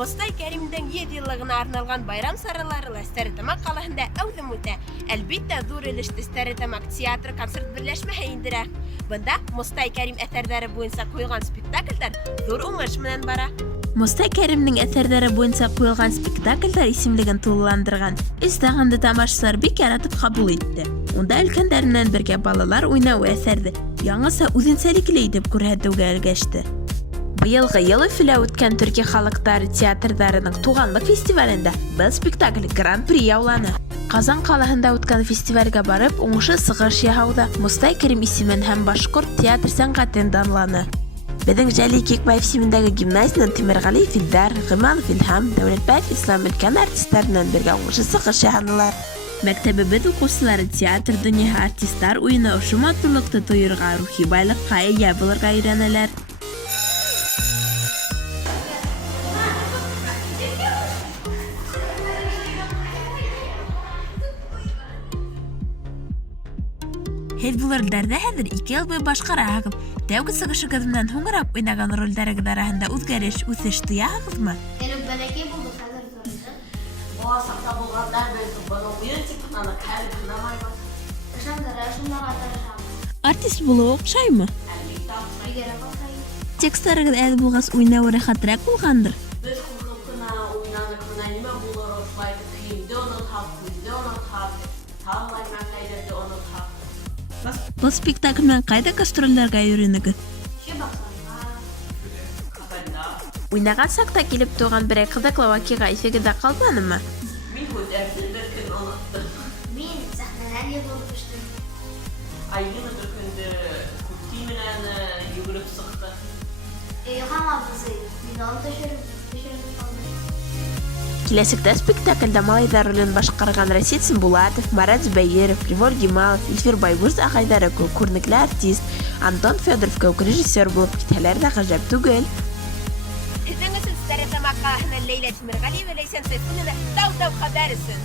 Мостай Кәримдең 7 еллыгына арналган байрам саралары Стәретамак калаһында әүдем үтә. Әлбиттә, зур өлеште Стәретамак театр концерт берләшмәһе индерә. Бында Мостай Кәрим әсәрләре буенча куелган спектакльләр зур уңыш менән бара. Мостай Кәримнең әсәрләре буенча куелган спектакльләр исемлеген тулыландырган. Истәгәнде тамашачылар бик яратып кабул итте. Унда өлкәннәр белән бергә балалар уйнавы әсәрде яңаça үзенчәлекле итеп күрһәтүгә өлгәште. Быелгы ел Өфөлә үткән Төрки халыктары театрдарының туганлык фестивалендә был спектакль гран-при яуланы. Казан калаһында үткән фестивальгә барып, уңышлы сыгыш яһауда Мостай Кәрим исемен һәм башкорт театр сәнгатен данланы. Безнең Җәлил Кекбаев исемендәге гимназиянең Тимергали Филдар, Гымал Филһам, Дәүләтбаев Ислам өлкән артистлар белән бергә уңышлы сыгыш яһадылар. Мәктәбебез укучылары театр дөньяһы артистлар уены ошо матурлыкты тоерга, рухи байлыкка ия булырга өйрәнәләр. Һез бу рольләрдә хәзер 2 ел буе башкарасыз. Тәүге сыгышыгыз белән һуңрак уйнаган рольләрегез арасында үзгәреш, үсеш тоясызмы? Бәләкәй булды хәзер зур. Болашақта болғандар белсін, бұны ойын типінаны кәлі қынамайбыз. Тышандыра шунларға тырышамыз. Артист булу оҡшаймы? Әлбетте ақсай. Егер апасай. Текстларығыҙ әҙ булғас уйнауы рәхәтерәк булғандыр. Біз құлқына ойнанық мына неме болыр осылайды, киімді ұнытап, көзді ұнытап, талай мәңгәйлерді ұнытап. Был спектакль менән ҡайҙа гастролдәргә йөрөнөгөҙ? Ше баҡсанға. Кафенда. Уйнаған саҡта килеп тыуған берәй ҡыҙыҡлы ваҡиға иҫегеҙҙә ҡалманымы? Мин һүҙәрҙе бер көн оноттым. Мин сәхнәнән йығылып төштөм. Айгыны бер көндө күпти менән йүгереп сыҡты. Йыхан абызый. Мин аны төшөрөп ҡалдым. Киләсәктә спектаклдә малайҙар ролен башҡарған Рәсит Булатов, Марат Зөбәйеров, Григорий Гималов, Илфир Байбурз ағайҙары кеүек күренекле артист, Антон Федоров кеүек режиссер булып китһәләр ҙә ғәжәп түгел. Һеҙҙең өсөн Стәретамак ҡалаһынан Ләйлә Тимерғәлиева, Ләйсән Сәйфуллина, Тау-Тау хәбәр өсөн.